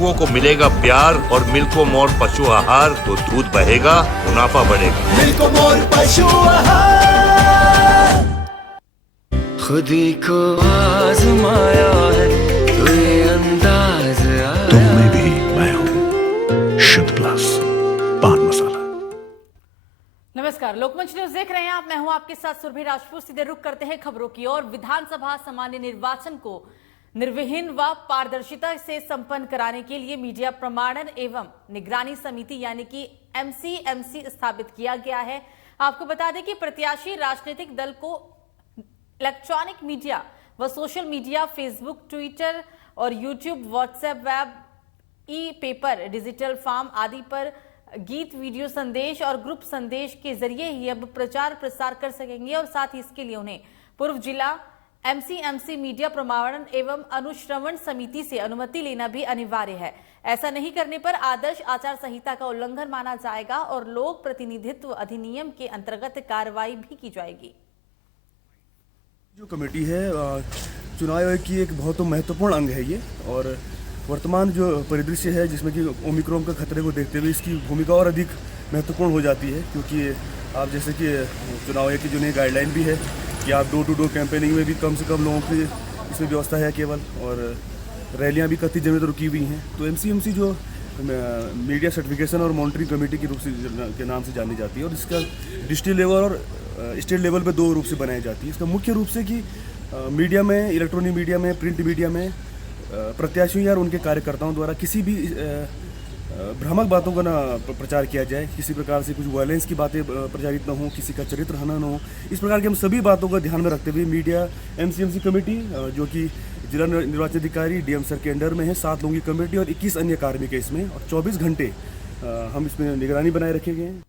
पशुओं को मिलेगा प्यार और मिल्को मोर पशु आहार तो दूध बहेगा, मुनाफा बढ़ेगा। मिल्को मोर पशु आहार। खुदी को आजमाया है तो ये अंदाज आया। तुम में भी मैं हूँ शुद्ध प्लस पान मसाला। नमस्कार, लोकमंच न्यूज देख रहे हैं आप। मैं हूं आपके साथ सुरभि राजपूत। सीधे रुख करते हैं खबरों की ओर। विधानसभा सामान्य निर्वाचन को निर्विहीन व पारदर्शिता से संपन्न कराने के लिए मीडिया प्रमाणन एवं निगरानी समिति यानी कि एमसीएमसी स्थापित किया गया है। आपको बता दें कि प्रत्याशी राजनीतिक दल को इलेक्ट्रॉनिक मीडिया व सोशल मीडिया, फेसबुक, ट्विटर और यूट्यूब, व्हाट्सएप, वेब, ई पेपर, डिजिटल फॉर्म आदि पर गीत, वीडियो संदेश और ग्रुप संदेश के जरिए ही अब प्रचार प्रसार कर सकेंगे और साथ ही इसके लिए उन्हें पूर्व जिला एमसीएमसी मीडिया प्रमाणन एवं अनुश्रवण समिति से अनुमति लेना भी अनिवार्य है। ऐसा नहीं करने पर आदर्श आचार संहिता का उल्लंघन माना जाएगा और लोक प्रतिनिधित्व अधिनियम के अंतर्गत कार्रवाई भी की जाएगी। जो कमेटी है चुनाव आयोग की एक बहुत महत्वपूर्ण अंग है ये, और वर्तमान जो परिदृश्य है जिसमें कि ओमिक्रॉन का खतरे को देखते हुए इसकी भूमिका और अधिक महत्वपूर्ण हो जाती है, क्योंकि आप जैसे कि चुनाव आयोग की जो नई गाइडलाइन भी है कि आप डोर टू डोर कैंपेनिंग में भी कम से कम लोगों की इसमें व्यवस्था है केवल, और रैलियां भी कथित जगह तो रुकी हुई हैं। तो एमसीएमसी जो मीडिया सर्टिफिकेशन और मॉनिटरिंग कमेटी के रूप से के नाम से जानी जाती है, और इसका डिस्ट्रिक्ट लेवल और स्टेट लेवल पे दो रूप से बनाई जाती है। इसका मुख्य रूप से कि मीडिया में, इलेक्ट्रॉनिक मीडिया में, प्रिंट मीडिया में प्रत्याशियों या उनके कार्यकर्ताओं द्वारा किसी भी भ्रामक बातों का ना प्रचार किया जाए, किसी प्रकार से कुछ वायलेंस की बातें प्रचारित न हो, किसी का चरित्र हनन हो। इस प्रकार के हम सभी बातों का ध्यान में रखते हुए मीडिया एमसीएमसी कमेटी जो कि जिला निर्वाचन अधिकारी डीएम सर के अंडर में है, 7 लोगों की कमेटी और 21 अन्य कार्मिक है इसमें, और 24 घंटे हम इसमें निगरानी बनाए रखे गए हैं।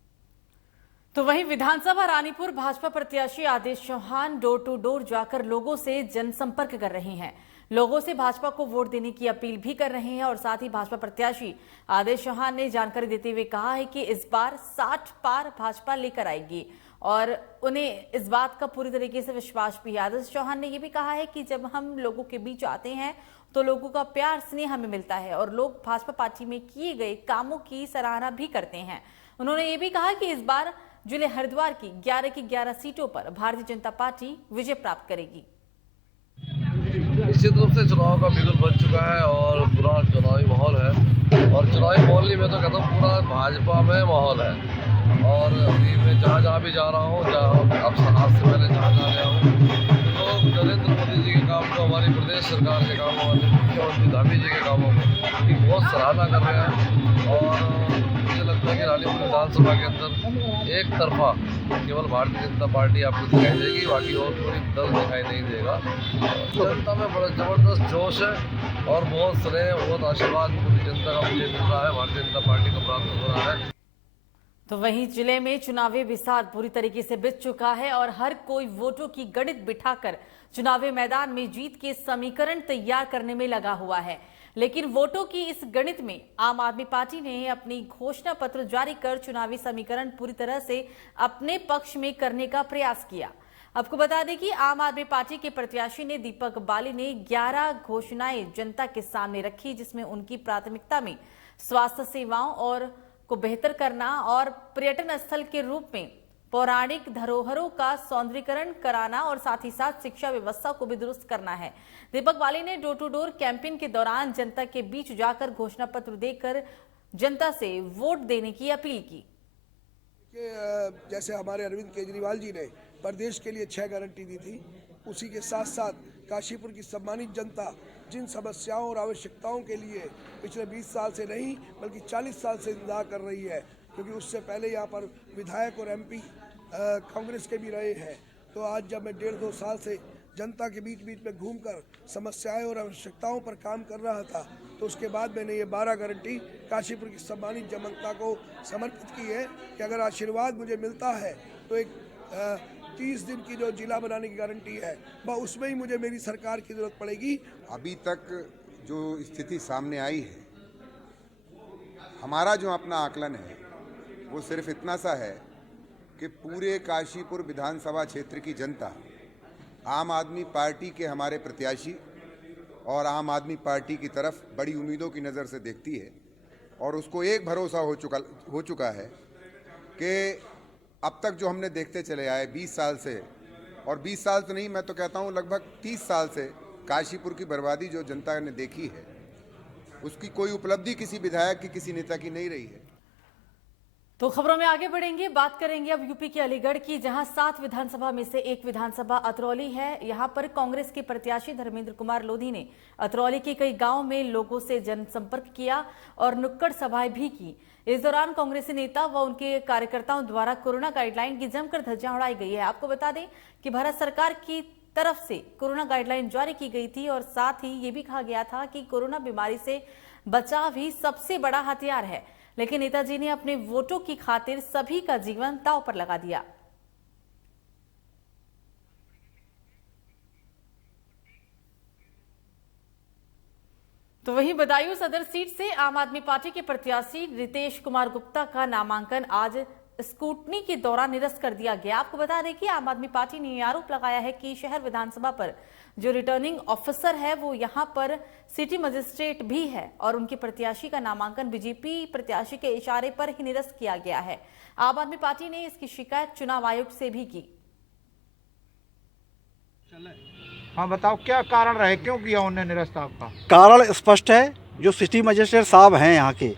तो वहीं विधानसभा रानीपुर भाजपा प्रत्याशी आदेश चौहान डोर टू डोर जाकर लोगों से जनसंपर्क कर रहे हैं, लोगों से भाजपा को वोट देने की अपील भी कर रहे हैं। और साथ ही भाजपा प्रत्याशी आदेश चौहान ने जानकारी देते हुए कहा है कि इस बार 60 पार भाजपा लेकर आएगी और उन्हें इस बात का पूरी तरीके से विश्वास भी है। आदेश चौहान ने यह भी कहा है कि जब हम लोगों के बीच आते हैं तो लोगों का प्यार, स्नेह हमें मिलता है और लोग भाजपा पार्टी में किए गए कामों की सराहना भी करते हैं। उन्होंने ये भी कहा कि इस बार जिले हरिद्वार की 11 की 11 सीटों पर भारतीय जनता पार्टी विजय प्राप्त करेगी। निश्चित रूप से चुनाव का बिगुल बन चुका है और पूरा चुनावी माहौल है, और चुनावी माहौल में तो कहता हूँ पूरा भाजपा में माहौल है। और अभी मैं जहाँ भी जा रहा हूँ, अब आज से पहले जहाँ गया हूँ, तो नरेंद्र मोदी जी के काम को, हमारी प्रदेश सरकार के काम, हमारे मुख्यमंत्री धामी जी के कामों की बहुत सराहना कर रहे हैं। और मुझे लगता है कि रानीपुर विधानसभा के अंदर एक तरफा केवल भारतीय जनता पार्टी आपको दिखाई देगी, बाकी और कोई दल दिखाई नहीं देगा। जनता में बड़ा जबरदस्त जोश है और बहुत स्नेह, बहुत आशीर्वाद पूरी जनता का मुझे मिल रहा है, भारतीय जनता पार्टी को प्राप्त हो रहा है। तो वहीं जिले में चुनावी बिसात पूरी तरीके से बिछ चुका है और हर कोई वोटों की गणित बिठाकर चुनावी मैदान में जीत के समीकरण तैयार करने में लगा हुआ है। लेकिन वोटों की इस गणित में आम आदमी पार्टी ने अपनी घोषणा पत्र जारी कर चुनावी समीकरण पूरी तरह से अपने पक्ष में करने का प्रयास किया। आपको बता दें कि आम आदमी पार्टी के प्रत्याशी ने दीपक बाली ने 11 घोषणाएं जनता के सामने रखी, जिसमें उनकी प्राथमिकता में स्वास्थ्य सेवाओं और को बेहतर करना और पर्यटन स्थल के रूप में पौराणिक धरोहरों का सौंदर्यीकरण कराना और साथ ही साथ शिक्षा व्यवस्था को भी दुरुस्त करना है। दीपक बाली ने डोर टू डोर कैंपेन के दौरान जनता के बीच जाकर घोषणा पत्र देकर जनता से वोट देने की अपील की। जैसे हमारे अरविंद केजरीवाल जी ने प्रदेश के लिए 6 गारंटी दी थी, उसी के साथ साथ काशीपुर की सम्मानित जनता जिन समस्याओं और आवश्यकताओं के लिए पिछले 20 साल से नहीं बल्कि 40 साल से इंतजार कर रही है, क्योंकि उससे पहले यहाँ पर विधायक और एमपी कांग्रेस के भी रहे हैं। तो आज जब मैं 1.5-2 साल से जनता के बीच में घूमकर समस्याएं और आवश्यकताओं पर काम कर रहा था, तो उसके बाद मैंने ये 12 गारंटी काशीपुर की सम्मानित जनता को समर्पित की है कि अगर आशीर्वाद मुझे मिलता है तो एक 30 दिन की जो जिला बनाने की गारंटी है वह उसमें ही मुझे मेरी सरकार की जरूरत पड़ेगी। अभी तक जो स्थिति सामने आई है, हमारा जो अपना आकलन है वो सिर्फ इतना सा है कि पूरे काशीपुर विधानसभा क्षेत्र की जनता आम आदमी पार्टी के हमारे प्रत्याशी और आम आदमी पार्टी की तरफ बड़ी उम्मीदों की नज़र से देखती है और उसको एक भरोसा हो चुका है कि अब तक जो हमने देखते चले आए 20 साल से, और 20 साल तो नहीं, मैं तो कहता हूँ लगभग 30 साल से काशीपुर की बर्बादी जो जनता ने देखी है, उसकी कोई उपलब्धि किसी विधायक की, किसी नेता की नहीं रही है। तो खबरों में आगे बढ़ेंगे, बात करेंगे अब यूपी के अलीगढ़ की, जहां 7 विधानसभा में से एक विधानसभा अतरौली है। यहां पर कांग्रेस के प्रत्याशी धर्मेंद्र कुमार लोधी ने अतरौली के कई गांवों में लोगों से जनसंपर्क किया और नुक्कड़ सभाएं भी की। इस दौरान कांग्रेसी नेता व उनके कार्यकर्ताओं द्वारा कोरोना गाइडलाइन की जमकर धज्जियां उड़ाई गई है। आपको बता दें कि भारत सरकार की तरफ से कोरोना गाइडलाइन जारी की गई थी और साथ ही ये भी कहा गया था कि कोरोना बीमारी से बचाव ही सबसे बड़ा हथियार है, लेकिन नेताजी ने अपने वोटों की खातिर सभी का जीवन दांव पर लगा दिया। तो वहीं बदायूं सदर सीट से आम आदमी पार्टी के प्रत्याशी रितेश कुमार गुप्ता का नामांकन आज स्कूटनी के दौरान निरस्त कर दिया गया। आपको बता दें कि आम आदमी पार्टी ने आरोप लगाया है कि शहर विधानसभा पर जो रिटर्निंग ऑफिसर है वो यहां पर सिटी मजिस्ट्रेट भी है और उनके प्रत्याशी का नामांकन बीजेपी प्रत्याशी के इशारे पर ही निरस्त किया गया है। आम आदमी पार्टी ने इसकी शिकायत चुनाव आयोग से भी की। हाँ बताओ, क्या कारण रहे, क्यों किया उन्होंने निरस्त? आपका कारण स्पष्ट है। जो सिटी मजिस्ट्रेट साहब हैं यहाँ के,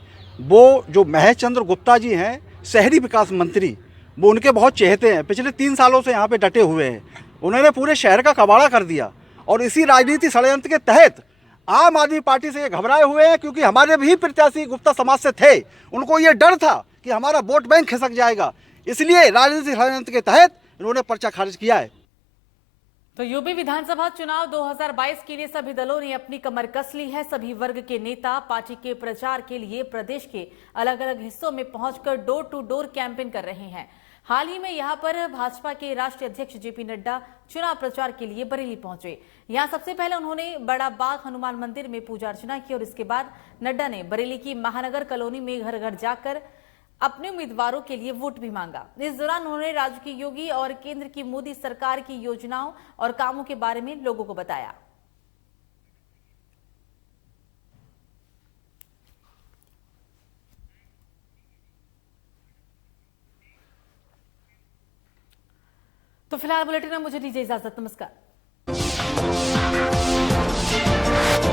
वो जो महेश चंद्र गुप्ता जी हैं, शहरी विकास मंत्री, वो उनके बहुत चहेते हैं। पिछले 3 सालों से यहाँ पे डटे हुए हैं। उन्होंने पूरे शहर का कबाड़ा कर दिया और इसी राजनीति षड्यंत्र के तहत आम आदमी पार्टी से ये घबराए हुए हैं, क्योंकि हमारे भी प्रत्याशी गुप्ता समाज से थे। उनको ये डर था कि हमारा वोट बैंक खिसक जाएगा, इसलिए राजनीतिक षड्यंत्र के तहत इन्होंने पर्चा खारिज किया है। तो यूपी विधानसभा चुनाव 2022 के लिए सभी दलों ने अपनी कमर कस ली है। सभी वर्ग के नेता पार्टी के प्रचार के लिए प्रदेश के अलग अलग हिस्सों में पहुंचकर डोर टू डोर कैंपेन कर रहे हैं। हाल ही में यहां पर भाजपा के राष्ट्रीय अध्यक्ष जेपी नड्डा चुनाव प्रचार के लिए बरेली पहुंचे। यहां सबसे पहले उन्होंने बड़ा बाग हनुमान मंदिर में पूजा अर्चना की और इसके बाद नड्डा ने बरेली की महानगर कॉलोनी में घर घर जाकर अपने उम्मीदवारों के लिए वोट भी मांगा। इस दौरान उन्होंने राज्य की योगी और केंद्र की मोदी सरकार की योजनाओं और कामों के बारे में लोगों को बताया। तो फिलहाल बुलेटिन में मुझे दीजिए इजाजत। नमस्कार।